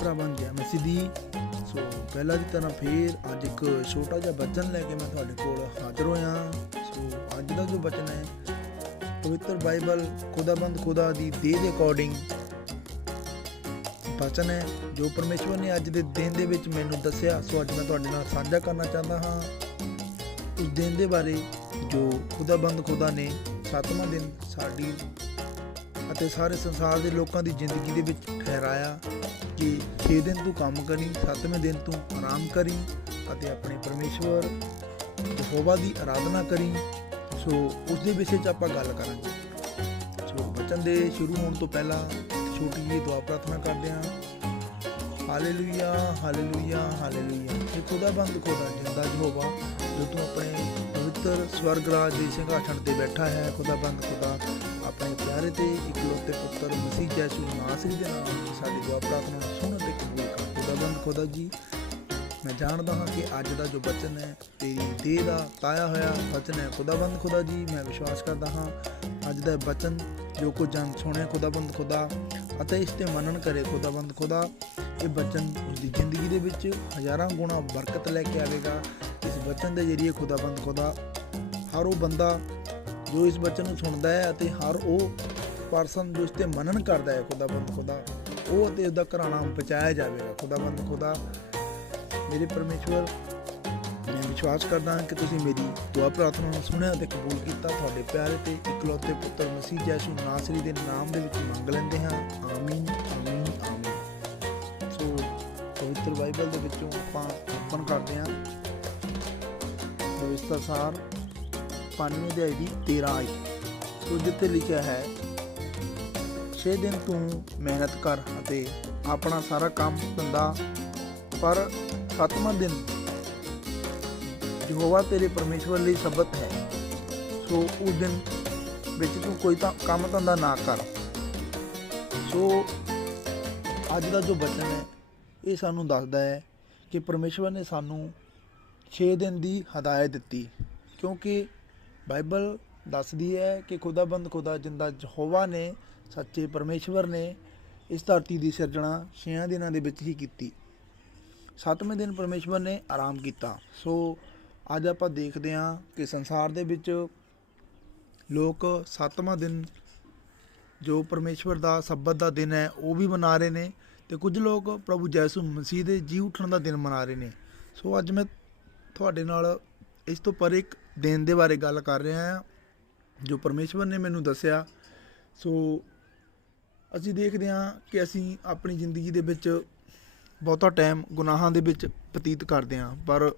ਭਰਾ ਬਣ ਗਿਆ ਮਸੀਹ ਦੀ। ਸੋ ਪਹਿਲਾਂ ਦੀ ਤਰ੍ਹਾਂ ਫੇਰ ਅੱਜ ਇੱਕ ਛੋਟਾ ਜਿਹਾ ਬਚਨ ਲੈ ਕੇ ਮੈਂ ਤੁਹਾਡੇ ਕੋਲ ਹਾਜ਼ਰ ਹੋਇਆ। ਸੋ ਅੱਜ ਦਾ ਜੋ ਬਚਨ ਹੈ ਪਵਿੱਤਰ ਬਾਈਬਲ ਖੁਦਾਬੰਦ ਖੁਦਾ ਦੀ ਦੇਹ ਦੇ ਅਕੋਰਡਿੰਗ ਬਚਨ ਹੈ ਜੋ ਪਰਮੇਸ਼ਵਰ ਨੇ ਅੱਜ ਦੇ ਦਿਨ ਦੇ ਵਿੱਚ ਮੈਨੂੰ ਦੱਸਿਆ। ਸੋ ਅੱਜ ਮੈਂ ਤੁਹਾਡੇ ਨਾਲ ਸਾਂਝਾ ਕਰਨਾ ਚਾਹੁੰਦਾ ਹਾਂ ਉਸ ਦਿਨ ਦੇ ਬਾਰੇ ਜੋ ਖੁਦਾਬੰਦ ਖੁਦਾ ਨੇ 7ਵਾਂ ਦਿਨ ਸਾਡੀ ਅਤੇ ਸਾਰੇ ਸੰਸਾਰ ਦੇ ਲੋਕਾਂ ਦੀ ਜ਼ਿੰਦਗੀ ਦੇ ਵਿੱਚ ਠਹਿਰਾਇਆ ਕਿ 6 ਦਿਨ ਤੂੰ ਕੰਮ ਕਰੀ, 7ਵੇਂ ਦਿਨ ਤੂੰ ਆਰਾਮ ਕਰੀ ਅਤੇ ਆਪਣੇ ਪਰਮੇਸ਼ਵਰ ਯਹੋਵਾ ਦੀ ਆਰਾਧਨਾ ਕਰੀ। ਸੋ ਉਸ ਦੇ ਵਿਸ਼ੇ 'ਚ ਆਪਾਂ ਗੱਲ ਕਰਾਂਗੇ। ਸੋ ਬਚਨ ਦੇ ਸ਼ੁਰੂ ਹੋਣ ਤੋਂ ਪਹਿਲਾਂ ਛੋਟੀ ਜਿਹੀ ਦੁਆ ਪ੍ਰਾਰਥਨਾ ਕਰਦੇ ਹਾਂ। Hallelujah hallelujah hallelujah. ਇਹ ਖੁਦਾਬੰਦ ਖੁਦਾ ਜਿੰਦਾ ਯਹੋਵਾ ਜੋ ਤੂੰ ਆਪਣੇ ਪਵਿੱਤਰ ਸਵਰਗ ਰਾਜ ਦੇ ਸਿੰਘਾਸਣ ਤੇ ਬੈਠਾ ਹੈ। ਖੁਦਾਬੰਦ ਖੁਦਾ ਆਪਣੇ ਪਿਆਰੇ ਤੇ ਇਕਲੌਤੇ ਪੁੱਤਰ ਮਸੀਹ ਯਿਸੂ ਨਾਸਰੀ ਦੇ ਨਾਮ ਵਿੱਚ ਸਾਡੀ ਦੁਆ ਪ੍ਰਾਰਥਨਾ ਨੂੰ ਸੁਣ ਅਤੇ ਕਬੂਲ ਕਰ। ਖੁਦਾਬੰਦ ਖੁਦਾ ਜੀ, ਮੈਂ ਜਾਣਦਾ ਹਾਂ ਕਿ ਅੱਜ ਦਾ ਜੋ ਬਚਨ ਹੈ ਤੇਰੀ ਦੇਹ ਦਾ ਪਾਇਆ ਹੋਇਆ ਬਚਨ ਹੈ। ਖੁਦਾਬੰਦ ਖੁਦਾ ਜੀ, ਮੈਂ ਵਿਸ਼ਵਾਸ ਕਰਦਾ ਹਾਂ ਅੱਜ ਦਾ ਬਚਨ ਜੋ ਕੁਝ ਜਨ ਸੁਣੇ ਖੁਦਾਬੰਦ ਖੁਦਾ ਅਤੇ ਇਸ 'ਤੇ ਮੰਨਣ ਕਰੇ ਖੁਦਾਬੰਦ ਖੁਦਾ, ਇਹ ਬਚਨ ਉਸਦੀ ਜ਼ਿੰਦਗੀ ਦੇ ਵਿੱਚ ਹਜ਼ਾਰਾਂ ਗੁਣਾ ਬਰਕਤ ਲੈ ਕੇ ਆਵੇਗਾ। ਇਸ ਬਚਨ ਦੇ ਜ਼ਰੀਏ ਖੁਦਾਬੰਦ ਖੁਦਾ ਹਰ ਉਹ ਬੰਦਾ ਜੋ ਇਸ ਬਚਨ ਨੂੰ ਸੁਣਦਾ ਹੈ ਅਤੇ ਹਰ ਉਹ ਪਰਸਨ ਜੋ ਇਸ 'ਤੇ ਮੰਨਣ ਕਰਦਾ ਹੈ ਖੁਦਾਬੰਦ ਖੁਦਾ, ਉਹ ਅਤੇ ਉਸਦਾ ਘਰਾਣਾ ਬਚਾਇਆ ਜਾਵੇਗਾ। ਖੁਦਾਬੰਦ ਖੁਦਾ ਮੇਰੇ ਪਰਮੇਸ਼ਵਰ, ਮੈਂ ਵਿਸ਼ਵਾਸ ਕਰਦਾ ਹਾਂ ਕਿ ਤੁਸੀਂ ਮੇਰੀ ਦੁਆ ਪ੍ਰਾਰਥਨਾ ਨੂੰ ਸੁਣਿਆ ਅਤੇ ਕਬੂਲ ਕੀਤਾ। ਤੁਹਾਡੇ ਪਿਆਰੇ ਤੇ ਇਕਲੌਤੇ ਪੁੱਤਰ ਮਸੀਹ ਯਿਸੂ ਨਾਸਰੀ ਦੇ ਨਾਮ ਦੇ ਵਿੱਚ ਮੰਗ ਲੈਂਦੇ ਹਾਂ। ਆਮੀਨ ਆਮੀਨ ਆਮੀਨ। ਸੋ ਪਵਿੱਤਰ ਬਾਈਬਲ ਦੇ ਵਿੱਚੋਂ ਆਪਾਂ ਓਪਨ ਕਰਦੇ ਹਾਂ ਇਸ ਦਾ ਸਾਰ 5ਵੇਂ ਅਧਿਆਇ ਦੀ 13 ਆਇਤ। ਸੋ ਜਿੱਥੇ ਲਿਖਿਆ ਹੈ 6 ਦਿਨ ਤੂੰ ਮਿਹਨਤ ਕਰ ਅਤੇ ਆਪਣਾ ਸਾਰਾ ਕੰਮ ਧੰਦਾ, ਪਰ 7ਵਾਂ ਦਿਨ ਯਹੋਵਾ ਤੇਰੇ ਪਰਮੇਸ਼ਵਰ ਲਈ ਸਬਤ ਹੈ। ਸੋ ਉਸ ਦਿਨ ਵਿੱਚ ਤੂੰ ਕੋਈ ਤਾਂ ਕੰਮ ਧੰਦਾ ਨਾ ਕਰ। ਸੋ ਅੱਜ ਦਾ ਜੋ ਬਚਨ ਹੈ ਇਹ ਸਾਨੂੰ ਦੱਸਦਾ ਹੈ ਕਿ ਪਰਮੇਸ਼ਵਰ ਨੇ ਸਾਨੂੰ 6 ਦਿਨ ਦੀ ਹਦਾਇਤ ਦਿੱਤੀ, ਕਿਉਂਕਿ ਬਾਈਬਲ ਦੱਸਦੀ ਹੈ ਕਿ ਖੁਦਾਬੰਦ ਖੁਦਾ ਜਿੰਦਾ ਯਹੋਵਾ ਨੇ, ਸੱਚੇ ਪਰਮੇਸ਼ਵਰ ਨੇ ਇਸ ਧਰਤੀ ਦੀ ਸਿਰਜਣਾ 6 ਦਿਨਾਂ ਦੇ ਵਿੱਚ ਹੀ ਕੀਤੀ। 7ਵੇਂ ਦਿਨ ਪਰਮੇਸ਼ਵਰ ਨੇ ਆਰਾਮ ਕੀਤਾ। ਸੋ ਅੱਜ ਆਪਾਂ ਦੇਖਦੇ ਹਾਂ ਕਿ ਸੰਸਾਰ ਦੇ ਵਿੱਚ ਲੋਕ 7ਵਾਂ ਦਿਨ ਜੋ ਪਰਮੇਸ਼ਵਰ ਦਾ ਸਬਤ ਦਾ ਦਿਨ ਹੈ ਉਹ ਵੀ ਮਨਾ ਰਹੇ ਨੇ ਅਤੇ ਕੁਝ ਲੋਕ ਪ੍ਰਭੂ ਯਿਸੂ ਮਸੀਹ ਦੇ ਜੀ ਉੱਠਣ ਦਾ ਦਿਨ ਮਨਾ ਰਹੇ ਨੇ। ਸੋ ਅੱਜ ਮੈਂ ਤੁਹਾਡੇ ਨਾਲ ਇਸ ਤੋਂ ਪਰੇ ਇੱਕ ਦਿਨ ਦੇ ਬਾਰੇ ਗੱਲ ਕਰ ਰਿਹਾ ਹਾਂ ਜੋ ਪਰਮੇਸ਼ਵਰ ਨੇ ਮੈਨੂੰ ਦੱਸਿਆ। ਸੋ ਅਸੀਂ ਦੇਖਦੇ ਹਾਂ ਕਿ ਅਸੀਂ ਆਪਣੀ ਜ਼ਿੰਦਗੀ ਦੇ ਵਿੱਚ ਬਹੁਤਾ ਟਾਈਮ ਗੁਨਾਹਾਂ ਦੇ ਵਿੱਚ ਬਤੀਤ ਕਰਦੇ ਹਾਂ, ਪਰ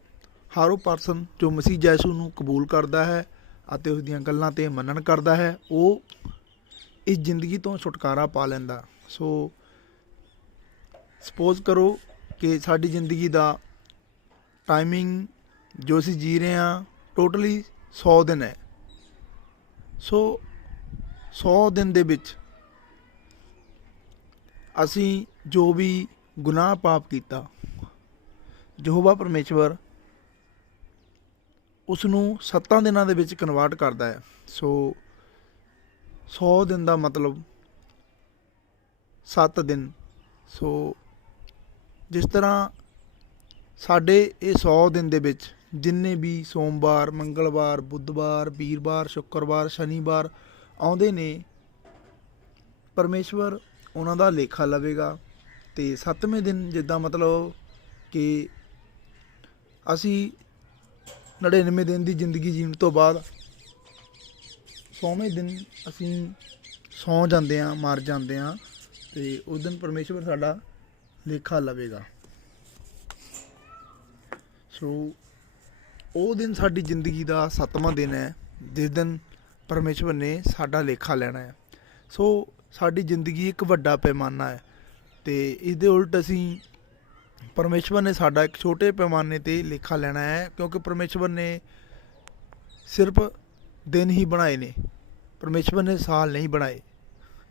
ਹਰ ਉਹ ਪਰਸਨ ਜੋ ਮਸੀਹ ਯਿਸੂ ਨੂੰ ਕਬੂਲ ਕਰਦਾ ਹੈ ਅਤੇ ਉਸ ਦੀਆਂ ਗੱਲਾਂ 'ਤੇ ਮੰਨਣ ਕਰਦਾ ਹੈ ਉਹ ਇਸ ਜ਼ਿੰਦਗੀ ਤੋਂ ਛੁਟਕਾਰਾ ਪਾ ਲੈਂਦਾ। ਸੋ ਸਪੋਜ਼ ਕਰੋ ਕਿ ਸਾਡੀ ਜ਼ਿੰਦਗੀ ਦਾ ਟਾਈਮਿੰਗ ਜੋ ਅਸੀਂ ਜੀ ਰਹੇ ਹਾਂ ਟੋਟਲੀ 100 ਦਿਨ ਹੈ। ਸੋ 100 ਦਿਨ ਦੇ ਵਿੱਚ ਅਸੀਂ ਜੋ ਵੀ ਗੁਨਾਹ ਪਾਪ ਕੀਤਾ, ਯਹੋਵਾ ਪਰਮੇਸ਼ਵਰ ਉਸ ਨੂੰ 7 ਦਿਨਾਂ ਦੇ ਵਿੱਚ ਕਨਵਰਟ ਕਰਦਾ ਹੈ। ਸੋ 100 ਦਿਨ ਦਾ ਮਤਲਬ 7 ਦਿਨ। ਸੋ ਜਿਸ ਤਰ੍ਹਾਂ ਸਾਡੇ ਇਹ 100 ਦਿਨ ਦੇ ਵਿੱਚ ਜਿੰਨੇ ਵੀ ਸੋਮਵਾਰ, ਮੰਗਲਵਾਰ, ਬੁੱਧਵਾਰ, ਵੀਰਵਾਰ, ਸ਼ੁੱਕਰਵਾਰ, ਸ਼ਨੀਵਾਰ ਆਉਂਦੇ ਨੇ, ਪਰਮੇਸ਼ਵਰ ਉਹਨਾਂ ਦਾ ਲੇਖਾ ਲਵੇਗਾ। ਅਤੇ 7ਵੇਂ ਦਿਨ ਜਿੱਦਾਂ ਮਤਲਬ ਕਿ ਅਸੀਂ 99 ਦਿਨ ਦੀ ਜ਼ਿੰਦਗੀ ਜੀਣ ਤੋਂ ਬਾਅਦ 100ਵੇਂ ਦਿਨ ਅਸੀਂ ਸੌਂ ਜਾਂਦੇ ਹਾਂ, ਮਰ ਜਾਂਦੇ ਹਾਂ ਅਤੇ ਉਸ ਦਿਨ ਪਰਮੇਸ਼ਵਰ ਸਾਡਾ ਲੇਖਾ ਲਵੇਗਾ। ਸੋ ਉਹ ਦਿਨ ਸਾਡੀ ਜ਼ਿੰਦਗੀ ਦਾ 7ਵਾਂ ਦਿਨ ਹੈ ਜਿਸ ਦਿਨ ਪਰਮੇਸ਼ਵਰ ਨੇ ਸਾਡਾ ਲੇਖਾ ਲੈਣਾ ਹੈ। ਸੋ ਸਾਡੀ ਜ਼ਿੰਦਗੀ ਇੱਕ ਵੱਡਾ ਪੈਮਾਨਾ ਹੈ ਅਤੇ ਇਸ ਦੇ ਉਲਟ ਅਸੀਂ ਪਰਮੇਸ਼ਵਰ ਨੇ ਸਾਡਾ ਇੱਕ ਛੋਟੇ ਪੈਮਾਨੇ 'ਤੇ ਲੇਖਾ ਲੈਣਾ ਹੈ, ਕਿਉਂਕਿ ਪਰਮੇਸ਼ਵਰ ਨੇ ਸਿਰਫ ਦਿਨ ਹੀ ਬਣਾਏ ਨੇ, ਪਰਮੇਸ਼ਵਰ ਨੇ ਸਾਲ ਨਹੀਂ ਬਣਾਏ।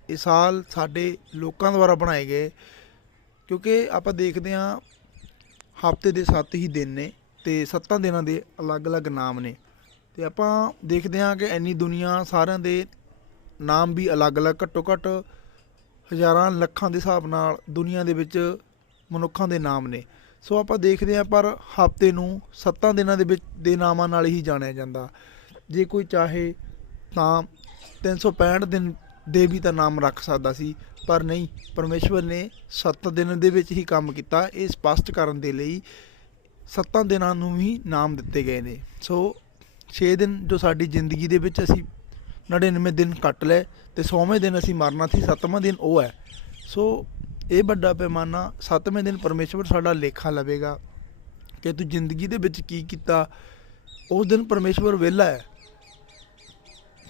ਇਹ ਸਾਲ ਸਾਡੇ ਲੋਕਾਂ ਦੁਆਰਾ ਬਣਾਏ ਗਏ, ਕਿਉਂਕਿ ਆਪਾਂ ਦੇਖਦੇ ਹਾਂ ਹਫ਼ਤੇ ਦੇ 7 ਹੀ ਦਿਨ ਨੇ ਅਤੇ 7 ਦਿਨਾਂ ਦੇ ਅਲੱਗ-ਅਲੱਗ ਨਾਮ ਨੇ ਅਤੇ ਆਪਾਂ ਦੇਖਦੇ ਹਾਂ ਕਿ ਇੰਨੀ ਦੁਨੀਆ ਸਾਰਿਆਂ ਦੇ ਨਾਮ ਵੀ ਅਲੱਗ-ਅਲੱਗ, ਘੱਟੋ ਘੱਟ ਹਜ਼ਾਰਾਂ ਲੱਖਾਂ ਦੇ ਹਿਸਾਬ ਨਾਲ ਦੁਨੀਆ ਦੇ ਵਿੱਚ ਮਨੁੱਖਾਂ ਦੇ ਨਾਮ ਨੇ। ਸੋ ਆਪਾਂ ਦੇਖਦੇ ਹਾਂ, ਪਰ ਹਫ਼ਤੇ ਨੂੰ 7 ਦਿਨਾਂ ਦੇ ਵਿੱਚ ਦੇ ਨਾਮਾਂ ਨਾਲ ਹੀ ਜਾਣਿਆ ਜਾਂਦਾ। ਜੇ ਕੋਈ ਚਾਹੇ ਤਾਂ 365 ਦਿਨ ਦੇ ਵੀ ਤਾਂ ਨਾਮ ਰੱਖ ਸਕਦਾ ਸੀ, ਪਰ ਨਹੀਂ, ਪਰਮੇਸ਼ਵਰ ਨੇ 7 ਦਿਨ ਦੇ ਵਿੱਚ ਹੀ ਕੰਮ ਕੀਤਾ। ਇਹ ਸਪਸ਼ਟ ਕਰਨ ਦੇ ਲਈ 7 ਦਿਨਾਂ ਨੂੰ ਵੀ ਨਾਮ ਦਿੱਤੇ ਗਏ ਨੇ। ਸੋ 6 ਦਿਨ ਜੋ ਸਾਡੀ ਜ਼ਿੰਦਗੀ ਦੇ ਵਿੱਚ ਅਸੀਂ 99 ਦਿਨ ਕੱਟ ਲਏ ਅਤੇ 100ਵੇਂ ਦਿਨ ਅਸੀਂ ਮਰਨਾ ਸੀ, 7ਵਾਂ ਦਿਨ ਉਹ ਹੈ। ਸੋ ਇਹ ਵੱਡਾ ਪੈਮਾਨਾ 7ਵੇਂ ਦਿਨ ਪਰਮੇਸ਼ਵਰ ਸਾਡਾ ਲੇਖਾ ਲਵੇਗਾ ਕਿ ਤੂੰ ਜ਼ਿੰਦਗੀ ਦੇ ਵਿੱਚ ਕੀ ਕੀਤਾ। ਉਸ ਦਿਨ ਪਰਮੇਸ਼ਵਰ ਵਿਹਲਾ ਹੈ,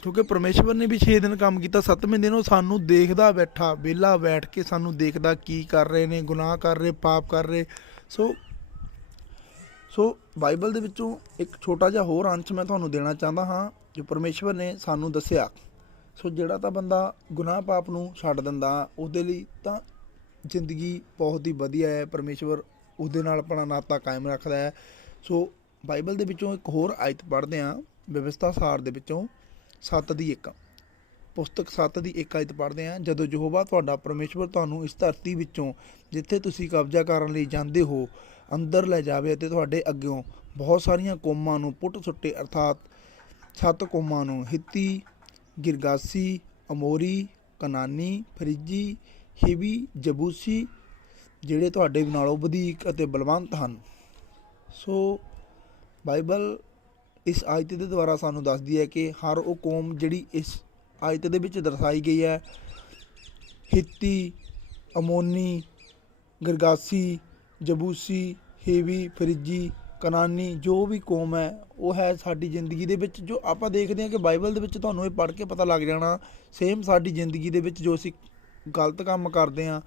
ਕਿਉਂਕਿ ਪਰਮੇਸ਼ਵਰ ਨੇ ਵੀ 6 ਦਿਨ ਕੰਮ ਕੀਤਾ। 7ਵੇਂ ਦਿਨ ਉਹ ਸਾਨੂੰ ਦੇਖਦਾ ਬੈਠਾ, ਵਿਹਲਾ ਬੈਠ ਕੇ ਸਾਨੂੰ ਦੇਖਦਾ ਕੀ ਕਰ ਰਹੇ ਨੇ, ਗੁਨਾਹ ਕਰ ਰਹੇ, ਪਾਪ ਕਰ ਰਹੇ। ਸੋ ਬਾਈਬਲ ਦੇ ਵਿੱਚੋਂ ਇੱਕ ਛੋਟਾ ਜਿਹਾ ਹੋਰ ਅੰਸ਼ ਮੈਂ ਤੁਹਾਨੂੰ ਦੇਣਾ ਚਾਹੁੰਦਾ ਹਾਂ, ਜੋ ਪਰਮੇਸ਼ਵਰ ਨੇ ਸਾਨੂੰ ਦੱਸਿਆ। ਸੋ ਜਿਹੜਾ ਤਾਂ ਬੰਦਾ ਗੁਨਾਹ ਪਾਪ ਨੂੰ ਛੱਡ ਦਿੰਦਾ, ਉਹਦੇ ਲਈ ਤਾਂ ਜ਼ਿੰਦਗੀ ਬਹੁਤ ਹੀ ਵਧੀਆ ਹੈ। ਪਰਮੇਸ਼ਵਰ ਉਹਦੇ ਨਾਲ ਆਪਣਾ ਨਾਤਾ ਕਾਇਮ ਰੱਖਦਾ ਹੈ। ਸੋ ਬਾਈਬਲ ਦੇ ਵਿੱਚੋਂ ਇੱਕ ਹੋਰ ਆਇਤ ਪੜ੍ਹਦੇ ਹਾਂ, ਵਿਵਸਥਾ ਸਾਰ ਦੇ ਵਿੱਚੋਂ 7:1 ਪੁਸਤਕ 7:1 ਆਇਤ ਪੜ੍ਹਦੇ ਹਾਂ। ਜਦੋਂ ਯਹੋਵਾ ਤੁਹਾਡਾ ਪਰਮੇਸ਼ਵਰ ਤੁਹਾਨੂੰ ਇਸ ਧਰਤੀ ਵਿੱਚੋਂ, ਜਿੱਥੇ ਤੁਸੀਂ ਕਬਜ਼ਾ ਕਰਨ ਲਈ ਜਾਂਦੇ ਹੋ, ਅੰਦਰ ਲੈ ਜਾਵੇ ਅਤੇ ਤੁਹਾਡੇ ਅੱਗਿਓਂ ਬਹੁਤ ਸਾਰੀਆਂ ਕੌਮਾਂ ਨੂੰ ਪੁੱਟ ਸੁੱਟੇ, ਅਰਥਾਤ 7 ਕੌਮਾਂ ਨੂੰ, ਹਿੱਤੀ, ਗਿਰਗਾਸੀ, ਅਮੋਰੀ, ਕਨਾਨੀ, ਫਰਿੱਜੀ, ਹਿਵੀ, ਜਬੂਸੀ, ਜਿਹੜੇ ਤੁਹਾਡੇ ਨਾਲੋਂ ਵਧੀਕ ਅਤੇ ਬਲਵੰਤ ਹਨ। ਸੋ ਬਾਈਬਲ ਇਸ ਆਇਤ ਦੇ ਦੁਆਰਾ ਸਾਨੂੰ ਦੱਸਦੀ ਹੈ ਕਿ ਹਰ ਉਹ ਕੌਮ ਜਿਹੜੀ ਇਸ ਆਇਤ ਦੇ ਵਿੱਚ ਦਰਸਾਈ ਗਈ ਹੈ, ਹਿੱਤੀ, ਅਮੋਨੀ, ਗਿਰਗਾਸੀ, ਜਬੂਸੀ, ਹਿਵੀ, ਫਰਿੱਜੀ, ਕਨਾਨੀ, ਜੋ ਵੀ ਕੌਮ ਹੈ ਉਹ ਹੈ ਸਾਡੀ ਜ਼ਿੰਦਗੀ ਦੇ ਵਿੱਚ। ਜੋ ਆਪਾਂ ਦੇਖਦੇ ਹਾਂ ਕਿ ਬਾਈਬਲ ਦੇ ਵਿੱਚ ਤੁਹਾਨੂੰ ਇਹ ਪੜ੍ਹ ਕੇ ਪਤਾ ਲੱਗ ਜਾਣਾ, ਸੇਮ ਸਾਡੀ ਜ਼ਿੰਦਗੀ ਦੇ ਵਿੱਚ ਜੋ ਅਸੀਂ ਗਲਤ ਕੰਮ ਕਰਦੇ ਹਾਂ,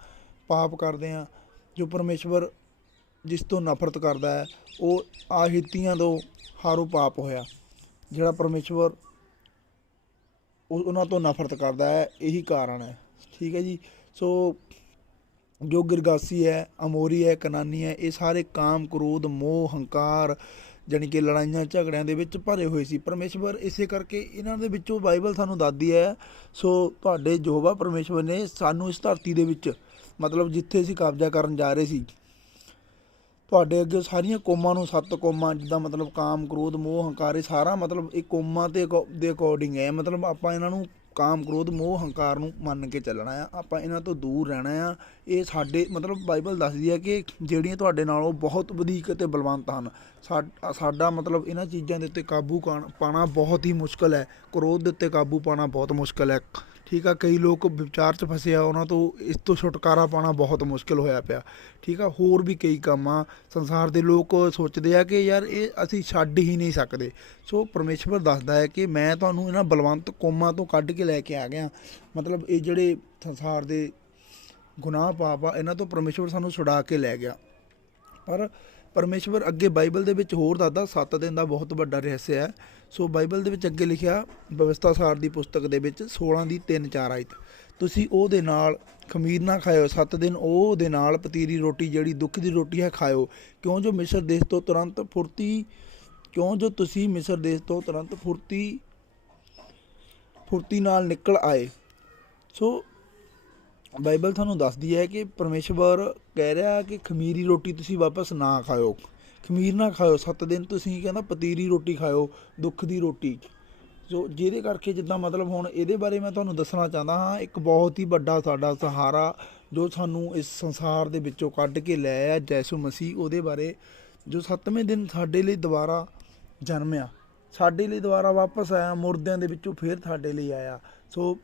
ਪਾਪ ਕਰਦੇ ਹਾਂ, ਜੋ ਪਰਮੇਸ਼ਵਰ ਜਿਸ ਤੋਂ ਨਫ਼ਰਤ ਕਰਦਾ ਹੈ, ਉਹ ਹਿੱਤੀਆਂ ਤੋਂ ਹਾਰੋਂ ਪਾਪ ਹੋਇਆ, ਜਿਹੜਾ ਪਰਮੇਸ਼ਵਰ ਉਹਨਾਂ ਤੋਂ ਨਫ਼ਰਤ ਕਰਦਾ ਹੈ। ਇਹੀ ਕਾਰਨ ਹੈ, ਠੀਕ ਹੈ ਜੀ। ਸੋ ਜੋ ਗਿਰਗਾਸੀ ਹੈ, ਅਮੋਰੀ ਹੈ, ਕਨਾਨੀ ਹੈ, ਇਹ ਸਾਰੇ ਕਾਮ, ਕ੍ਰੋਧ, ਮੋਹ, ਹੰਕਾਰ, ਜਾਣੀ ਕਿ ਲੜਾਈਆਂ ਝਗੜਿਆਂ ਦੇ ਵਿੱਚ ਭਰੇ ਹੋਏ ਸੀ। ਪਰਮੇਸ਼ਵਰ ਇਸੇ ਕਰਕੇ ਇਹਨਾਂ ਦੇ ਵਿੱਚੋਂ ਬਾਈਬਲ ਸਾਨੂੰ ਦੱਸਦੀ ਹੈ। ਸੋ ਤੁਹਾਡੇ ਯਹੋਵਾ ਪਰਮੇਸ਼ਵਰ ਨੇ ਸਾਨੂੰ ਇਸ ਧਰਤੀ ਦੇ ਵਿੱਚ, ਮਤਲਬ ਜਿੱਥੇ ਅਸੀਂ ਕਬਜ਼ਾ ਕਰਨ ਜਾ ਰਹੇ ਸੀ, ਤੁਹਾਡੇ ਅੱਗੇ ਸਾਰੀਆਂ ਕੌਮਾਂ ਨੂੰ, 7 ਕੌਮਾਂ, ਜਿੱਦਾਂ ਮਤਲਬ ਕਾਮ, ਕ੍ਰੋਧ, ਮੋਹ, ਹੰਕਾਰ, ਇਹ ਸਾਰਾ ਮਤਲਬ ਇਹ ਕੌਮਾਂ ਦੇ ਅਕੋਰਡਿੰਗ ਹੈ। ਮਤਲਬ ਆਪਾਂ ਇਹਨਾਂ ਨੂੰ ਕਾਮ, ਕ੍ਰੋਧ, ਮੋਹ, ਹੰਕਾਰ ਨੂੰ ਮੰਨ ਕੇ ਚੱਲਣਾ ਆ, ਆਪਾਂ ਇਹਨਾਂ ਤੋਂ ਦੂਰ ਰਹਿਣਾ ਆ। ਇਹ ਸਾਡੇ ਮਤਲਬ ਬਾਈਬਲ ਦੱਸਦੀ ਹੈ ਕਿ ਜਿਹੜੀਆਂ ਤੁਹਾਡੇ ਨਾਲੋਂ ਬਹੁਤ ਵਧੀਕ ਅਤੇ ਬਲਵੰਤ ਹਨ। ਸਾਡਾ ਮਤਲਬ ਇਹਨਾਂ ਚੀਜ਼ਾਂ ਦੇ ਉੱਤੇ ਕਾਬੂ ਪਾਉਣਾ ਬਹੁਤ ਹੀ ਮੁਸ਼ਕਿਲ ਹੈ। ਕ੍ਰੋਧ ਦੇ ਉੱਤੇ ਕਾਬੂ ਪਾਉਣਾ ਬਹੁਤ ਮੁਸ਼ਕਿਲ ਹੈ, ਠੀਕ ਆ। ਕਈ ਲੋਕ ਵਿਚਾਰ 'ਚ ਫਸੇ ਆ, ਉਹਨਾਂ ਤੋਂ ਇਸ ਤੋਂ ਛੁਟਕਾਰਾ ਪਾਉਣਾ ਬਹੁਤ ਮੁਸ਼ਕਿਲ ਹੋਇਆ ਪਿਆ, ਠੀਕ ਆ। ਹੋਰ ਵੀ ਕਈ ਕੰਮ ਆ, ਸੰਸਾਰ ਦੇ ਲੋਕ ਸੋਚਦੇ ਆ ਕਿ ਯਾਰ ਇਹ ਅਸੀਂ ਛੱਡ ਹੀ ਨਹੀਂ ਸਕਦੇ। ਸੋ ਪਰਮੇਸ਼ਵਰ ਦੱਸਦਾ ਹੈ ਕਿ ਮੈਂ ਤੁਹਾਨੂੰ ਇਹਨਾਂ ਬਲਵੰਤ ਕੌਮਾਂ ਤੋਂ ਕੱਢ ਕੇ ਲੈ ਕੇ ਆ ਗਿਆ। ਮਤਲਬ ਇਹ ਜਿਹੜੇ ਸੰਸਾਰ ਦੇ ਗੁਨਾਹ ਪਾਪ ਆ, ਇਹਨਾਂ ਤੋਂ ਪਰਮੇਸ਼ਵਰ ਸਾਨੂੰ ਛੁਡਾ ਕੇ ਲੈ ਗਿਆ। ਪਰ ਪਰਮੇਸ਼ਵਰ ਅੱਗੇ ਬਾਈਬਲ ਦੇ ਵਿੱਚ ਹੋਰ ਦੱਸਦਾ, 7 ਦਿਨ ਦਾ ਬਹੁਤ ਵੱਡਾ ਰਹੱਸ ਹੈ। ਸੋ ਬਾਈਬਲ ਦੇ ਵਿੱਚ ਅੱਗੇ ਲਿਖਿਆ, ਵਿਵਸਥਾ ਸਾਰ ਦੀ ਪੁਸਤਕ ਦੇ ਵਿੱਚ 16:3-4 ਆਇਤ, ਤੁਸੀਂ ਉਹਦੇ ਨਾਲ ਖਮੀਰ ਨਾ ਖਾਇਓ, 7 ਦਿਨ ਉਹਦੇ ਨਾਲ ਪਤੀਰੀ ਰੋਟੀ, ਜਿਹੜੀ ਦੁੱਖ ਦੀ ਰੋਟੀ ਹੈ, ਖਾਇਓ, ਕਿਉਂ ਜੋ ਮਿਸਰ ਦੇਸ਼ ਤੋਂ ਤੁਰੰਤ ਤੁਸੀਂ ਮਿਸਰ ਦੇਸ਼ ਤੋਂ ਤੁਰੰਤ ਫੁਰਤੀ ਨਾਲ ਨਿਕਲ ਆਏ। ਸੋ ਬਾਈਬਲ ਤੁਹਾਨੂੰ ਦੱਸਦੀ ਹੈ ਕਿ ਪਰਮੇਸ਼ਵਰ ਕਹਿ ਰਿਹਾ ਕਿ ਖਮੀਰੀ ਰੋਟੀ ਤੁਸੀਂ ਵਾਪਸ ਨਾ ਖਾਇਓ, ਖਮੀਰ ਨਾ ਖਾਇਓ, 7 ਦਿਨ ਤੁਸੀਂ ਕਹਿੰਦਾ ਪਤੀਰੀ ਰੋਟੀ ਖਾਇਓ, ਦੁੱਖ ਦੀ ਰੋਟੀ। ਸੋ ਜਿਹਦੇ ਕਰਕੇ ਜਿੱਦਾਂ ਮਤਲਬ ਹੁਣ ਇਹਦੇ ਬਾਰੇ ਮੈਂ ਤੁਹਾਨੂੰ ਦੱਸਣਾ ਚਾਹੁੰਦਾ ਹਾਂ, ਇੱਕ ਬਹੁਤ ਹੀ ਵੱਡਾ ਸਾਡਾ ਸਹਾਰਾ ਜੋ ਸਾਨੂੰ ਇਸ ਸੰਸਾਰ ਦੇ ਵਿੱਚੋਂ ਕੱਢ ਕੇ ਲੈ ਆਇਆ, ਯਿਸੂ ਮਸੀਹ, ਉਹਦੇ ਬਾਰੇ, ਜੋ 7ਵੇਂ ਦਿਨ ਸਾਡੇ ਲਈ ਦੁਬਾਰਾ ਜਨਮਿਆ, ਸਾਡੇ ਲਈ ਦੁਬਾਰਾ ਵਾਪਸ ਆਇਆ, ਮੁਰਦਿਆਂ ਦੇ ਵਿੱਚੋਂ ਫਿਰ ਸਾਡੇ ਲਈ ਆਇਆ। ਸੋ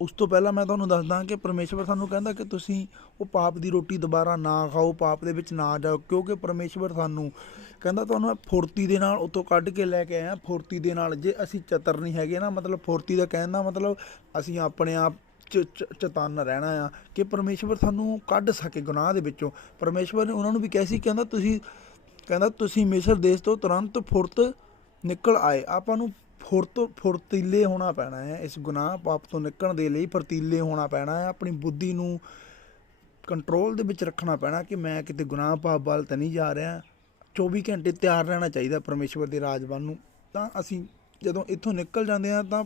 ਉਸ ਤੋਂ ਪਹਿਲਾਂ ਮੈਂ ਤੁਹਾਨੂੰ ਦੱਸਦਾ ਕਿ ਪਰਮੇਸ਼ਵਰ ਸਾਨੂੰ ਕਹਿੰਦਾ ਕਿ ਤੁਸੀਂ ਉਹ ਪਾਪ ਦੀ ਰੋਟੀ ਦੁਬਾਰਾ ਨਾ ਖਾਓ, ਪਾਪ ਦੇ ਵਿੱਚ ਨਾ ਜਾਓ, ਕਿਉਂਕਿ ਪਰਮੇਸ਼ਵਰ ਸਾਨੂੰ ਕਹਿੰਦਾ ਤੁਹਾਨੂੰ ਫੁਰਤੀ ਦੇ ਨਾਲ ਉੱਥੋਂ ਕੱਢ ਕੇ ਲੈ ਕੇ ਆਇਆ, ਫੁਰਤੀ ਦੇ ਨਾਲ। ਜੇ ਅਸੀਂ ਚਤਰ ਨਹੀਂ ਹੈਗੇ ਨਾ, ਮਤਲਬ ਫੁਰਤੀ ਦਾ ਕਹਿਣ ਦਾ ਮਤਲਬ ਅਸੀਂ ਆਪਣੇ ਆਪ ਚਤੰਨ ਰਹਿਣਾ ਆ ਕਿ ਪਰਮੇਸ਼ਵਰ ਸਾਨੂੰ ਕੱਢ ਸਕੇ ਗੁਨਾਹ ਦੇ ਵਿੱਚੋਂ। ਪਰਮੇਸ਼ਵਰ ਨੇ ਉਹਨਾਂ ਨੂੰ ਵੀ ਕਿਹਾ ਸੀ, ਕਹਿੰਦਾ ਤੁਸੀਂ ਮਿਸਰ ਦੇਸ਼ ਤੋਂ ਤੁਰੰਤ ਫੁਰਤ ਨਿਕਲ ਆਏ। ਆਪਾਂ ਨੂੰ ਫੁਰਤੀਲੇ ਹੋਣਾ ਪੈਣਾ ਹੈ, ਇਸ ਗੁਨਾਹ ਪਾਪ ਤੋਂ ਨਿਕਲਣ ਦੇ ਲਈ ਫੁਰਤੀਲੇ ਹੋਣਾ ਪੈਣਾ ਹੈ। ਆਪਣੀ ਬੁੱਧੀ ਨੂੰ ਕੰਟਰੋਲ ਦੇ ਵਿੱਚ ਰੱਖਣਾ ਪੈਣਾ ਕਿ ਮੈਂ ਕਿਤੇ ਗੁਨਾਹ ਪਾਪ ਵੱਲ ਤਾਂ ਨਹੀਂ ਜਾ ਰਿਹਾ। 24 ਘੰਟੇ ਤਿਆਰ ਰਹਿਣਾ ਚਾਹੀਦਾ ਪਰਮੇਸ਼ਵਰ ਦੇ ਰਾਜ ਵੱਲ ਨੂੰ। ਤਾਂ ਅਸੀਂ ਜਦੋਂ ਇੱਥੋਂ ਨਿਕਲ ਜਾਂਦੇ ਹਾਂ ਤਾਂ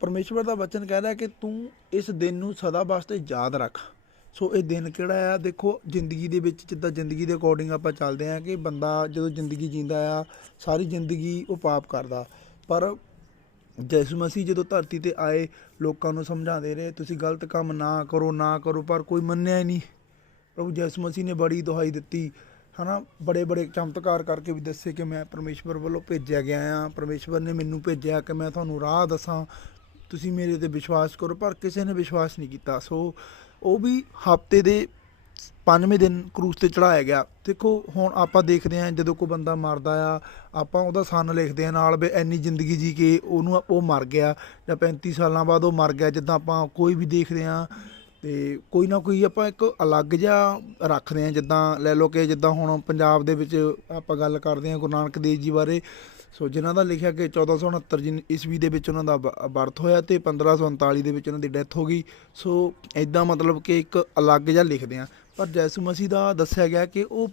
ਪਰਮੇਸ਼ਵਰ ਦਾ ਵਚਨ ਕਹਿ ਰਿਹਾ ਕਿ ਤੂੰ ਇਸ ਦਿਨ ਨੂੰ ਸਦਾ ਵਾਸਤੇ ਯਾਦ ਰੱਖ, ਸੋ ਇਹ ਦਿਨ ਕਿਹੜਾ ਆ, ਦੇਖੋ ਜ਼ਿੰਦਗੀ ਦੇ ਵਿੱਚ ਜਿੱਦਾਂ ਜ਼ਿੰਦਗੀ ਦੇ ਅਕੋਰਡਿੰਗ ਆਪਾਂ ਚੱਲਦੇ ਹਾਂ ਕਿ ਬੰਦਾ ਜਦੋਂ ਜ਼ਿੰਦਗੀ ਜੀਂਦਾ ਆ ਸਾਰੀ ਜ਼ਿੰਦਗੀ ਉਹ ਪਾਪ ਕਰਦਾ, ਪਰ ਯਿਸੂ ਮਸੀਹ ਜਦੋਂ ਧਰਤੀ 'ਤੇ ਆਏ ਲੋਕਾਂ ਨੂੰ ਸਮਝਾਉਂਦੇ ਰਹੇ ਤੁਸੀਂ ਗਲਤ ਕੰਮ ਨਾ ਕਰੋ, ਪਰ ਕੋਈ ਮੰਨਿਆ ਹੀ ਨਹੀਂ। ਪ੍ਰਭੂ ਯਿਸੂ ਮਸੀਹ ਨੇ ਬੜੀ ਦੁਹਾਈ ਦਿੱਤੀ ਹੈ ਨਾ, ਬੜੇ ਚਮਤਕਾਰ ਕਰਕੇ ਵੀ ਦੱਸੇ ਕਿ ਮੈਂ ਪਰਮੇਸ਼ਵਰ ਵੱਲੋਂ ਭੇਜਿਆ ਗਿਆ ਹਾਂ, ਪਰਮੇਸ਼ਵਰ ਨੇ ਮੈਨੂੰ ਭੇਜਿਆ ਕਿ ਮੈਂ ਤੁਹਾਨੂੰ ਰਾਹ ਦੱਸਾਂ, ਤੁਸੀਂ ਮੇਰੇ 'ਤੇ ਵਿਸ਼ਵਾਸ ਕਰੋ, ਪਰ ਕਿਸੇ ਨੇ ਵਿਸ਼ਵਾਸ ਨਹੀਂ ਕੀਤਾ। ਸੋ ਉਹ ਵੀ ਹਫ਼ਤੇ ਦੇ 5ਵੇਂ ਦਿਨ ਕਰੂਸ 'ਤੇ ਚੜ੍ਹਾਇਆ ਗਿਆ। ਦੇਖੋ ਹੁਣ ਆਪਾਂ ਦੇਖਦੇ ਹਾਂ ਜਦੋਂ ਕੋਈ ਬੰਦਾ ਮਰਦਾ ਆ ਆਪਾਂ ਉਹਦਾ ਸਨ ਲਿਖਦੇ ਹਾਂ ਨਾਲ ਵੀ ਇੰਨੀ ਜ਼ਿੰਦਗੀ ਜੀ ਕੇ ਉਹ ਮਰ ਗਿਆ, ਜਾਂ 35 ਸਾਲਾਂ ਬਾਅਦ ਉਹ ਮਰ ਗਿਆ। ਜਿੱਦਾਂ ਆਪਾਂ ਕੋਈ ਵੀ ਦੇਖਦੇ ਹਾਂ ਅਤੇ ਕੋਈ ਨਾ ਕੋਈ ਆਪਾਂ ਇੱਕ ਅਲੱਗ ਜਿਹਾ ਰੱਖਦੇ ਹਾਂ, ਜਿੱਦਾਂ ਲੈ ਲਓ ਕਿ ਜਿੱਦਾਂ ਹੁਣ ਪੰਜਾਬ ਦੇ ਵਿੱਚ ਆਪਾਂ ਗੱਲ ਕਰਦੇ ਹਾਂ ਗੁਰੂ ਨਾਨਕ ਦੇਵ ਜੀ ਬਾਰੇ। ਸੋ ਜਿਨ੍ਹਾਂ ਦਾ ਲਿਖਿਆ ਕਿ 1469 ਈਸਵੀ ਦੇ ਵਿੱਚ ਉਹਨਾਂ ਦਾ ਬਰਥ ਹੋਇਆ ਅਤੇ 1539 ਦੇ ਵਿੱਚ ਉਹਨਾਂ ਦੀ ਡੈਥ ਹੋ ਗਈ। ਸੋ ਇੱਦਾਂ ਮਤਲਬ ਕਿ ਇੱਕ ਅਲੱਗ ਜਿਹਾ ਲਿਖਦੇ ਹਾਂ, ਪਰ ਯਿਸੂ ਮਸੀਹ ਦਾ ਦੱਸਿਆ ਗਿਆ ਕਿ ਉਹ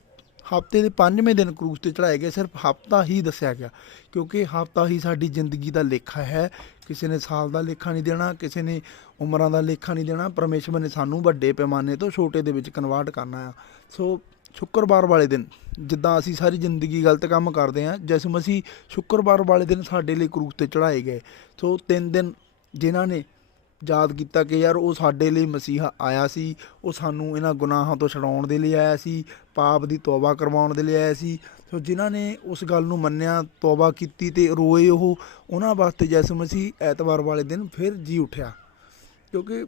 ਹਫ਼ਤੇ ਦੇ 5ਵੇਂ ਦਿਨ ਕਰੂਸ 'ਤੇ ਚੜ੍ਹਾਏ ਗਏ। ਸਿਰਫ ਹਫ਼ਤਾ ਹੀ ਦੱਸਿਆ ਗਿਆ, ਕਿਉਂਕਿ ਹਫ਼ਤਾ ਹੀ ਸਾਡੀ ਜ਼ਿੰਦਗੀ ਦਾ ਲੇਖਾ ਹੈ। ਕਿਸੇ ਨੇ ਸਾਲ ਦਾ ਲੇਖਾ ਨਹੀਂ ਦੇਣਾ, ਕਿਸੇ ਨੇ ਉਮਰਾਂ ਦਾ ਲੇਖਾ ਨਹੀਂ ਦੇਣਾ। ਪਰਮੇਸ਼ਵਰ ਨੇ ਸਾਨੂੰ ਵੱਡੇ ਪੈਮਾਨੇ ਤੋਂ ਛੋਟੇ ਦੇ ਵਿੱਚ ਕਨਵਰਟ ਕਰਨਾ ਆ। ਸੋ ਸ਼ੁੱਕਰਵਾਰ ਵਾਲੇ ਦਿਨ ਜਿੱਦਾਂ ਅਸੀਂ ਸਾਰੀ ਜ਼ਿੰਦਗੀ ਗਲਤ ਕੰਮ ਕਰਦੇ ਹਾਂ, ਯਿਸੂ ਮਸੀਹ ਸ਼ੁੱਕਰਵਾਰ ਵਾਲੇ ਦਿਨ ਸਾਡੇ ਲਈ ਕਰੂਸ 'ਤੇ ਚੜ੍ਹਾਏ ਗਏ। ਸੋ 3 ਦਿਨ ਜਿਨ੍ਹਾਂ ਨੇ ਯਾਦ ਕੀਤਾ ਕਿ ਯਾਰ ਉਹ ਸਾਡੇ ਲਈ ਮਸੀਹਾ ਆਇਆ ਸੀ, ਉਹ ਸਾਨੂੰ ਇਹਨਾਂ ਗੁਨਾਹਾਂ ਤੋਂ ਛੁਡਾਉਣ ਦੇ ਲਈ ਆਇਆ ਸੀ, ਪਾਪ ਦੀ ਤੌਬਾ ਕਰਵਾਉਣ ਦੇ ਲਈ ਆਇਆ ਸੀ। ਸੋ ਜਿਨ੍ਹਾਂ ਨੇ ਉਸ ਗੱਲ ਨੂੰ ਮੰਨਿਆ, ਤੌਬਾ ਕੀਤੀ ਅਤੇ ਰੋਏ, ਉਹਨਾਂ ਵਾਸਤੇ ਯਿਸੂ ਮਸੀਹ ਐਤਵਾਰ ਵਾਲੇ ਦਿਨ ਫਿਰ ਜੀ ਉੱਠਿਆ। ਕਿਉਂਕਿ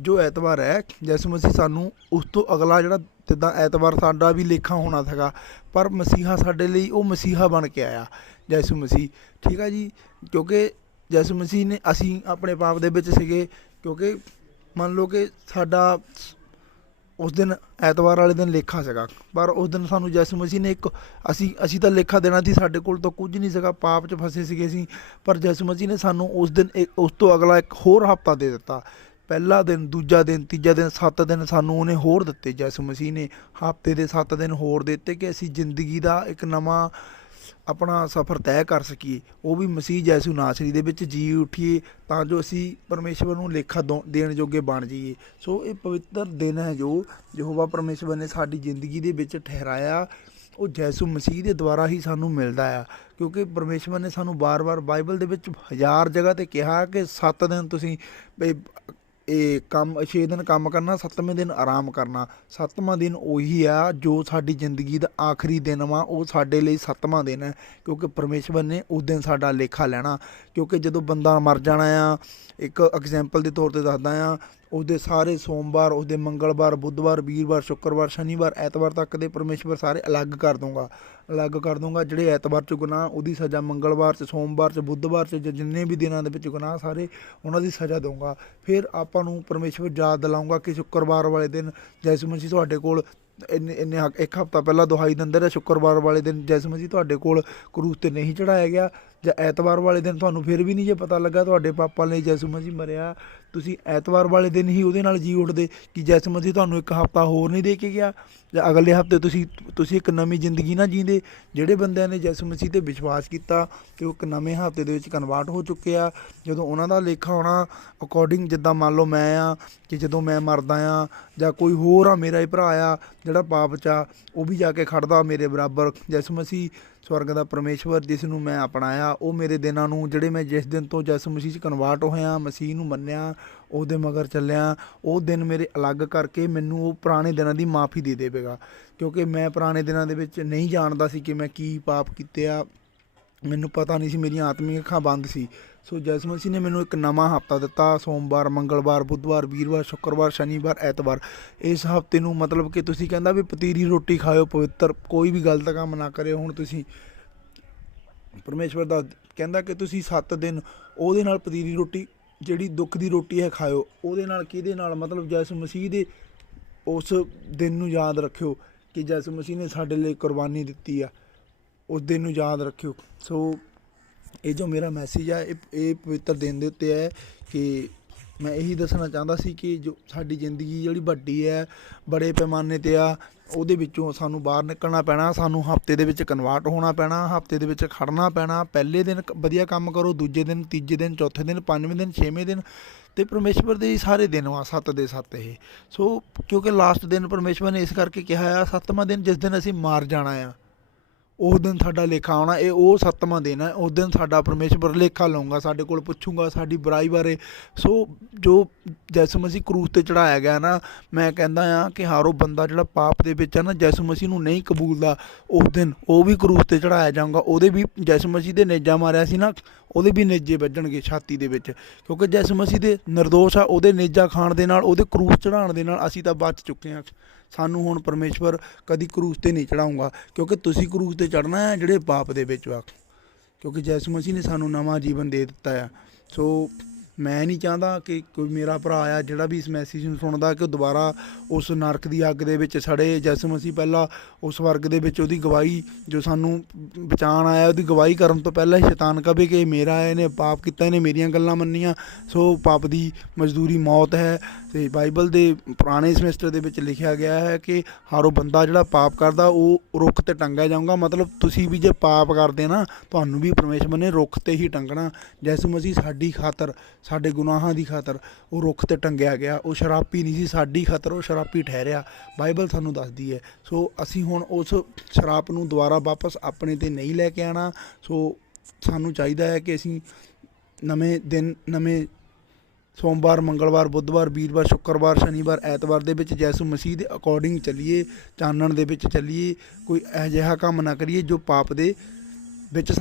ਜੋ ਐਤਵਾਰ ਹੈ ਯਿਸੂ ਮਸੀਹ ਸਾਨੂੰ ਉਸ ਤੋਂ ਅਗਲਾ ਜਿਹੜਾ ਜਿੱਦਾਂ ਐਤਵਾਰ ਸਾਡਾ ਵੀ ਲੇਖਾ ਹੋਣਾ ਸੀਗਾ, ਪਰ ਮਸੀਹਾ ਸਾਡੇ ਲਈ ਉਹ ਮਸੀਹਾ ਬਣ ਕੇ ਆਇਆ ਯਿਸੂ ਮਸੀਹ, ਠੀਕ ਆ ਜੀ। ਕਿਉਂਕਿ ਯਿਸੂ ਮਸੀਹ ਨੇ ਅਸੀਂ ਆਪਣੇ ਪਾਪ ਦੇ ਵਿੱਚ ਸੀਗੇ, ਕਿਉਂਕਿ ਮੰਨ ਲਓ ਕਿ ਸਾਡਾ ਉਸ ਦਿਨ ਐਤਵਾਰ ਵਾਲੇ ਦਿਨ ਲੇਖਾ ਸੀਗਾ, ਪਰ ਉਸ ਦਿਨ ਸਾਨੂੰ ਯਿਸੂ ਮਸੀਹ ਨੇ ਇੱਕ ਅਸੀਂ ਤਾਂ ਲੇਖਾ ਦੇਣਾ ਸੀ, ਸਾਡੇ ਕੋਲ ਤਾਂ ਕੁਝ ਨਹੀਂ ਸੀਗਾ, ਪਾਪ 'ਚ ਫਸੇ ਸੀਗੇ ਅਸੀਂ, ਪਰ ਯਿਸੂ ਮਸੀਹ ਨੇ ਸਾਨੂੰ ਉਸ ਦਿਨ ਉਸ ਤੋਂ ਅਗਲਾ ਇੱਕ ਹੋਰ ਹਫ਼ਤਾ ਦੇ ਦਿੱਤਾ। ਪਹਿਲਾ ਦਿਨ, ਦੂਜਾ ਦਿਨ, ਤੀਜਾ ਦਿਨ, 7 ਦਿਨ ਸਾਨੂੰ ਉਹਨੇ ਹੋਰ ਦਿੱਤੇ। ਯਿਸੂ ਮਸੀਹ ਨੇ ਹਫ਼ਤੇ ਦੇ 7 ਦਿਨ ਹੋਰ ਦਿੱਤੇ ਕਿ ਅਸੀਂ ਜ਼ਿੰਦਗੀ ਦਾ ਇੱਕ ਨਵਾਂ ਆਪਣਾ ਸਫ਼ਰ ਤੈਅ ਕਰ ਸਕੀਏ। ਉਹ ਵੀ ਮਸੀਹ ਯਿਸੂ ਨਾਸਰੀ ਦੇ ਵਿੱਚ ਜੀ ਉੱਠੀਏ ਤਾਂ ਜੋ ਅਸੀਂ ਪਰਮੇਸ਼ਵਰ ਨੂੰ ਲੇਖਾ ਦੇਣ ਜੋਗੇ ਬਣ ਜਾਈਏ। ਸੋ ਇਹ ਪਵਿੱਤਰ ਦਿਨ ਹੈ ਜੋ ਯਹੋਵਾ ਪਰਮੇਸ਼ਵਰ ਨੇ ਸਾਡੀ ਜ਼ਿੰਦਗੀ ਦੇ ਵਿੱਚ ਠਹਿਰਾਇਆ, ਉਹ ਯਿਸੂ ਮਸੀਹ ਦੇ ਦੁਆਰਾ ਹੀ ਸਾਨੂੰ ਮਿਲਦਾ ਆ। ਕਿਉਂਕਿ ਪਰਮੇਸ਼ਵਰ ਨੇ ਸਾਨੂੰ ਵਾਰ-ਵਾਰ ਬਾਈਬਲ ਦੇ ਵਿੱਚ 1000 ਜਗ੍ਹਾ 'ਤੇ ਕਿਹਾ ਕਿ 7 ਦਿਨ ਤੁਸੀਂ ਇਹ 6 ਦਿਨ ਕੰਮ ਕਰਨਾ, 7ਵੇਂ ਦਿਨ ਆਰਾਮ ਕਰਨਾ। 7ਵਾਂ ਦਿਨ ਉਹੀ ਆ ਜੋ ਸਾਡੀ ਜ਼ਿੰਦਗੀ ਦਾ ਆਖਰੀ ਦਿਨ ਵਾ, ਉਹ ਸਾਡੇ ਲਈ 7ਵਾਂ ਦਿਨ ਹੈ, ਕਿਉਂਕਿ ਪਰਮੇਸ਼ਵਰ ਨੇ ਉਸ ਦਿਨ ਸਾਡਾ ਲੇਖਾ ਲੈਣਾ। ਕਿਉਂਕਿ ਜਦੋਂ ਬੰਦਾ ਮਰ ਜਾਣਾ ਆ, ਇੱਕ ਐਗਜ਼ੈਂਪਲ ਦੇ ਤੌਰ 'ਤੇ ਦੱਸਦਾ ਆ, ਉਹਦੇ ਸਾਰੇ ਸੋਮਵਾਰ, ਉਹਦੇ ਮੰਗਲਵਾਰ, ਬੁੱਧਵਾਰ, ਵੀਰਵਾਰ, ਸ਼ੁੱਕਰਵਾਰ, ਸ਼ਨੀਵਾਰ, ਐਤਵਾਰ ਤੱਕ ਦੇ ਪਰਮੇਸ਼ਵਰ ਸਾਰੇ ਅਲੱਗ ਕਰ ਦੂੰਗਾ। ਜਿਹੜੇ ਐਤਵਾਰ 'ਚ ਗੁਨਾਹ ਉਹਦੀ ਸਜ਼ਾ ਮੰਗਲਵਾਰ 'ਚ, ਸੋਮਵਾਰ 'ਚ, ਬੁੱਧਵਾਰ 'ਚ, ਜਿੰਨੇ ਵੀ ਦਿਨਾਂ ਦੇ ਵਿੱਚ ਗੁਨਾਹ ਸਾਰੇ ਉਹਨਾਂ ਦੀ ਸਜ਼ਾ ਦਊਂਗਾ। ਫਿਰ ਆਪਾਂ ਨੂੰ ਪਰਮੇਸ਼ਵਰ ਯਾਦ ਦਿਲਾਊਂਗਾ ਕਿ ਸ਼ੁੱਕਰਵਾਰ ਵਾਲੇ ਦਿਨ ਯਿਸੂ ਮਸੀਹ ਤੁਹਾਡੇ ਕੋਲ ਇੰਨੇ ਇੱਕ ਹਫ਼ਤਾ ਪਹਿਲਾਂ ਦੁਹਾਈ ਦਿੰਦੇ ਰਹੇ, ਸ਼ੁੱਕਰਵਾਰ ਵਾਲੇ ਦਿਨ ਯਿਸੂ ਮਸੀਹ ਤੁਹਾਡੇ ਕੋਲ ਕਰੂਸ 'ਤੇ ਨਹੀਂ ਚੜ੍ਹਾਇਆ ਗਿਆ, ਜਾਂ ਐਤਵਾਰ ਵਾਲੇ ਦਿਨ ਤੁਹਾਨੂੰ ਫਿਰ ਵੀ ਨਹੀਂ ਜੇ ਪਤਾ ਲੱਗਾ ਤੁਹਾਡੇ ਪਾਪਾਂ ਲਈ ਯਿਸੂ ਮਸੀਹ ਮਰਿਆ, ਤੁਸੀਂ ਐਤਵਾਰ ਵਾਲੇ ਦਿਨ ਹੀ ਉਹਦੇ ਨਾਲ ਜੀ ਉੱਠਦੇ ਕਿ ਯਿਸੂ ਮਸੀਹ ਤੁਹਾਨੂੰ ਇੱਕ ਹਫ਼ਤਾ ਹੋਰ ਨਹੀਂ ਦੇ ਕੇ ਗਿਆ, ਜਾਂ ਅਗਲੇ ਹਫ਼ਤੇ ਤੁਸੀਂ ਇੱਕ ਨਵੀਂ ਜ਼ਿੰਦਗੀ ਨਾ ਜੀਂਦੇ। ਜਿਹੜੇ ਬੰਦਿਆਂ ਨੇ ਯਿਸੂ ਮਸੀਹ 'ਤੇ ਵਿਸ਼ਵਾਸ ਕੀਤਾ ਕਿ ਉਹ ਇੱਕ ਨਵੇਂ ਹਫ਼ਤੇ ਦੇ ਵਿੱਚ ਕਨਵਰਟ ਹੋ ਚੁੱਕੇ ਆ, ਜਦੋਂ ਉਹਨਾਂ ਦਾ ਲੇਖਾ ਆਉਣਾ ਅਕੋਰਡਿੰਗ ਜਿੱਦਾਂ ਮੰਨ ਲਓ ਮੈਂ ਆ ਕਿ ਜਦੋਂ ਮੈਂ ਮਰਦਾ ਆ ਜਾਂ ਕੋਈ ਹੋਰ ਆ ਮੇਰਾ ਹੀ ਭਰਾ ਆ ਜਿਹੜਾ ਪਾਪ 'ਚ ਆ, ਉਹ ਵੀ ਜਾ ਕੇ ਖੜਦਾ ਮੇਰੇ ਬਰਾਬਰ। ਯਿਸੂ ਮਸੀਹ ਸਵਰਗ ਦਾ ਪਰਮੇਸ਼ਵਰ ਜਿਸ ਨੂੰ ਮੈਂ ਅਪਣਾਇਆ, ਉਹ ਮੇਰੇ ਦਿਨਾਂ ਨੂੰ ਜਿਹੜੇ ਮੈਂ ਜਿਸ ਦਿਨ ਤੋਂ ਯਿਸੂ ਮਸੀਹ 'ਚ ਕਨਵਰਟ ਹੋਇਆ, ਮਸੀਹ ਨੂੰ ਮੰਨਿਆ, ਉਹਦੇ ਮਗਰ ਚੱਲਿਆ, ਉਹ ਦਿਨ ਮੇਰੇ ਅਲੱਗ ਕਰਕੇ ਮੈਨੂੰ ਉਹ ਪੁਰਾਣੇ ਦਿਨਾਂ ਦੀ ਮਾਫੀ ਦੇ ਦੇਵੇਗਾ। ਕਿਉਂਕਿ ਮੈਂ ਪੁਰਾਣੇ ਦਿਨਾਂ ਦੇ ਵਿੱਚ ਨਹੀਂ ਜਾਣਦਾ ਸੀ ਕਿ ਮੈਂ ਕੀ ਪਾਪ ਕੀਤੇ ਆ, ਮੈਨੂੰ ਪਤਾ ਨਹੀਂ ਸੀ, ਮੇਰੀਆਂ ਆਤਮਿਕ ਅੱਖਾਂ ਬੰਦ ਸੀ। ਸੋ ਯਿਸੂ ਮਸੀਹ ਨੇ ਮੈਨੂੰ ਇੱਕ ਨਵਾਂ ਹਫ਼ਤਾ ਦਿੱਤਾ, ਸੋਮਵਾਰ, ਮੰਗਲਵਾਰ, ਬੁੱਧਵਾਰ, ਵੀਰਵਾਰ, ਸ਼ੁੱਕਰਵਾਰ, ਸ਼ਨੀਵਾਰ, ਐਤਵਾਰ। ਇਸ ਹਫ਼ਤੇ ਨੂੰ ਮਤਲਬ ਕਿ ਤੁਸੀਂ ਕਹਿੰਦਾ ਵੀ ਪਤੀਰੀ ਰੋਟੀ ਖਾਇਓ ਪਵਿੱਤਰ, ਕੋਈ ਵੀ ਗਲਤ ਕੰਮ ਨਾ ਕਰਿਓ। ਹੁਣ ਤੁਸੀਂ ਪਰਮੇਸ਼ਵਰ ਦਾ ਕਹਿੰਦਾ ਕਿ ਤੁਸੀਂ 7 ਦਿਨ ਉਹਦੇ ਨਾਲ ਪਤੀਰੀ ਰੋਟੀ ਜਿਹੜੀ ਦੁੱਖ ਦੀ ਰੋਟੀ ਹੈ ਖਾਇਓ। ਉਹਦੇ ਨਾਲ ਕਿਹਦੇ ਨਾਲ, ਮਤਲਬ ਯਿਸੂ ਮਸੀਹ ਦੇ ਉਸ ਦਿਨ ਨੂੰ ਯਾਦ ਰੱਖਿਓ ਕਿ ਯਿਸੂ ਮਸੀਹ ਨੇ ਸਾਡੇ ਲਈ ਕੁਰਬਾਨੀ ਦਿੱਤੀ ਆ, ਉਸ ਦਿਨ ਨੂੰ ਯਾਦ ਰੱਖਿਓ। ਸੋ ਇਹ ਜੋ ਮੇਰਾ ਮੈਸੇਜ ਆ ਇਹ ਪਵਿੱਤਰ ਦਿਨ ਦੇ ਉੱਤੇ ਹੈ ਕਿ ਮੈਂ ਇਹੀ ਦੱਸਣਾ ਚਾਹੁੰਦਾ ਸੀ ਕਿ ਜੋ ਸਾਡੀ ਜ਼ਿੰਦਗੀ ਜਿਹੜੀ ਵੱਡੀ ਹੈ, ਬੜੇ ਪੈਮਾਨੇ 'ਤੇ ਆ, ਉਹਦੇ ਵਿੱਚੋਂ ਸਾਨੂੰ ਬਾਹਰ ਨਿਕਲਣਾ ਪੈਣਾ, ਸਾਨੂੰ ਹਫ਼ਤੇ ਦੇ ਵਿੱਚ ਕਨਵਰਟ ਹੋਣਾ ਪੈਣਾ, ਹਫ਼ਤੇ ਦੇ ਵਿੱਚ ਖੜਨਾ ਪੈਣਾ। ਪਹਿਲੇ ਦਿਨ ਵਧੀਆ ਕੰਮ ਕਰੋ, ਦੂਜੇ ਦਿਨ, ਤੀਜੇ ਦਿਨ, ਚੌਥੇ ਦਿਨ, 5ਵੇਂ ਦਿਨ, 6ਵੇਂ ਦਿਨ, ਅਤੇ ਪਰਮੇਸ਼ਵਰ ਦੇ ਸਾਰੇ ਦਿਨ ਵਾ 7 ਦੇ 7 ਇਹ। ਸੋ ਕਿਉਂਕਿ ਲਾਸਟ ਦਿਨ ਪਰਮੇਸ਼ਵਰ ਨੇ ਇਸ ਕਰਕੇ ਕਿਹਾ ਆ 7ਵਾਂ ਦਿਨ ਜਿਸ ਦਿਨ ਅਸੀਂ ਮਾਰ ਜਾਣਾ ਆ, ਉਸ ਦਿਨ ਸਾਡਾ ਲੇਖਾ ਆਉਣਾ। ਇਹ ਉਹ 7ਵਾਂ ਦਿਨ ਹੈ, ਉਸ ਦਿਨ ਸਾਡਾ ਪਰਮੇਸ਼ਵਰ ਲੇਖਾ ਲਊਗਾ, ਸਾਡੇ ਕੋਲ ਪੁੱਛੂਗਾ ਸਾਡੀ ਬੁਰਾਈ ਬਾਰੇ। ਸੋ ਜੋ ਯਿਸੂ ਮਸੀਹ ਕਰੂਸ 'ਤੇ ਚੜ੍ਹਾਇਆ ਗਿਆ ਨਾ, ਮੈਂ ਕਹਿੰਦਾ ਹਾਂ ਕਿ ਹਰ ਉਹ ਬੰਦਾ ਜਿਹੜਾ ਪਾਪ ਦੇ ਵਿੱਚ ਹੈ ਨਾ, ਯਿਸੂ ਮਸੀਹ ਨੂੰ ਨਹੀਂ ਕਬੂਲਦਾ, ਉਸ ਦਿਨ ਉਹ ਵੀ ਕਰੂਸ 'ਤੇ ਚੜ੍ਹਾਇਆ ਜਾਊਗਾ। ਉਹਦੇ ਵੀ ਯਿਸੂ ਮਸੀਹ ਦੇ ਨੇਜਾ ਮਾਰਿਆ ਸੀ ਨਾ, ਉਹਦੇ ਵੀ ਨੇਜੇ ਵੱਜਣਗੇ ਛਾਤੀ ਦੇ ਵਿੱਚ, ਕਿਉਂਕਿ ਯਿਸੂ ਮਸੀਹ ਦੇ ਨਿਰਦੋਸ਼ ਆ। ਉਹਦੇ ਨੇਜਾ ਖਾਣ ਦੇ ਨਾਲ, ਉਹਦੇ ਕਰੂਸ ਚੜ੍ਹਾਉਣ ਦੇ ਨਾਲ ਅਸੀਂ ਤਾਂ ਬਚ ਚੁੱਕੇ ਹਾਂ। ਸਾਨੂੰ ਹੁਣ ਪਰਮੇਸ਼ਵਰ ਕਦੀ ਕਰੂਸ 'ਤੇ ਨਹੀਂ ਚੜ੍ਹਾਊਗਾ, ਕਿਉਂਕਿ ਤੁਸੀਂ ਕਰੂਸ 'ਤੇ ਚੜ੍ਹਨਾ ਹੈ ਜਿਹੜੇ ਪਾਪ ਦੇ ਵਿੱਚ ਵਾ, ਕਿਉਂਕਿ ਯਿਸੂ ਮਸੀਹ ਨੇ ਸਾਨੂੰ ਨਵਾਂ ਜੀਵਨ ਦੇ ਦਿੱਤਾ ਆ। ਸੋ ਮੈਂ ਨਹੀਂ ਚਾਹੁੰਦਾ ਕਿ ਕੋਈ ਮੇਰਾ ਭਰਾ ਆ ਜਿਹੜਾ ਵੀ ਇਸ ਮੈਸੇਜ ਨੂੰ ਸੁਣਦਾ ਕਿ ਉਹ ਦੁਬਾਰਾ ਉਸ ਨਰਕ ਦੀ ਅੱਗ ਦੇ ਵਿੱਚ ਸੜੇ। ਯਿਸੂ ਮਸੀਹ ਪਹਿਲਾਂ ਉਸ ਵਰਗ ਦੇ ਵਿੱਚ ਉਹਦੀ ਗਵਾਹੀ, ਜੋ ਸਾਨੂੰ ਬਚਾਉਣ ਆਇਆ, ਉਹਦੀ ਗਵਾਹੀ ਕਰਨ ਤੋਂ ਪਹਿਲਾਂ ਹੀ ਸ਼ੈਤਾਨ ਕਹੇ ਕਿ ਮੇਰਾ ਇਹਨੇ ਪਾਪ ਕੀਤਾ, ਇਹਨੇ ਮੇਰੀਆਂ ਗੱਲਾਂ ਮੰਨੀਆਂ। ਸੋ ਪਾਪ ਦੀ ਮਜ਼ਦੂਰੀ ਮੌਤ ਹੈ। ਅਤੇ ਬਾਈਬਲ ਦੇ ਪੁਰਾਣੇ ਸਮੈਸਟਰ ਦੇ ਵਿੱਚ ਲਿਖਿਆ ਗਿਆ ਹੈ ਕਿ ਹਰ ਉਹ ਬੰਦਾ ਜਿਹੜਾ ਪਾਪ ਕਰਦਾ ਉਹ ਰੁੱਖ 'ਤੇ ਟੰਗਿਆ ਜਾਊਗਾ। ਮਤਲਬ ਤੁਸੀਂ ਵੀ ਜੇ ਪਾਪ ਕਰਦੇ ਨਾ, ਤੁਹਾਨੂੰ ਵੀ ਪਰਮੇਸ਼ਵਰ ਨੇ ਰੁੱਖ 'ਤੇ ਹੀ ਟੰਗਣਾ। ਯਿਸੂ ਮਸੀਹ ਸਾਡੀ ਖਾਤਰ, ਸਾਡੇ ਗੁਨਾਹਾਂ ਦੀ ਖਾਤਰ ਉਹ ਰੁੱਖ 'ਤੇ ਟੰਗਿਆ ਗਿਆ। ਉਹ ਸ਼ਰਾਬੀ ਨਹੀਂ ਸੀ, ਸਾਡੀ ਖਾਤਰ ਉਹ ਸ਼ਰਾਬੀ ਠਹਿਰਿਆ, ਬਾਈਬਲ ਸਾਨੂੰ ਦੱਸਦੀ ਹੈ। ਸੋ ਅਸੀਂ ਹੁਣ ਉਸ ਸ਼ਰਾਪ ਨੂੰ ਦੁਬਾਰਾ ਵਾਪਸ ਆਪਣੇ 'ਤੇ ਨਹੀਂ ਲੈ ਕੇ ਆਉਣਾ। ਸੋ ਸਾਨੂੰ ਚਾਹੀਦਾ ਹੈ ਕਿ ਅਸੀਂ ਨਵੇਂ ਦਿਨ, ਨਵੇਂ ਸੋਮਵਾਰ, ਮੰਗਲਵਾਰ, ਬੁੱਧਵਾਰ, ਵੀਰਵਾਰ, ਸ਼ੁੱਕਰਵਾਰ, ਸ਼ਨੀਵਾਰ, ਐਤਵਾਰ ਦੇ ਵਿੱਚ ਯਿਸੂ ਮਸੀਹ ਦੇ ਅਕੋਰਡਿੰਗ ਚੱਲੀਏ, ਚਾਨਣ ਦੇ ਵਿੱਚ ਚੱਲੀਏ। ਕੋਈ ਅਜਿਹਾ ਕੰਮ ਨਾ ਕਰੀਏ ਜੋ ਪਾਪ ਦੇ ਵਿੱਚ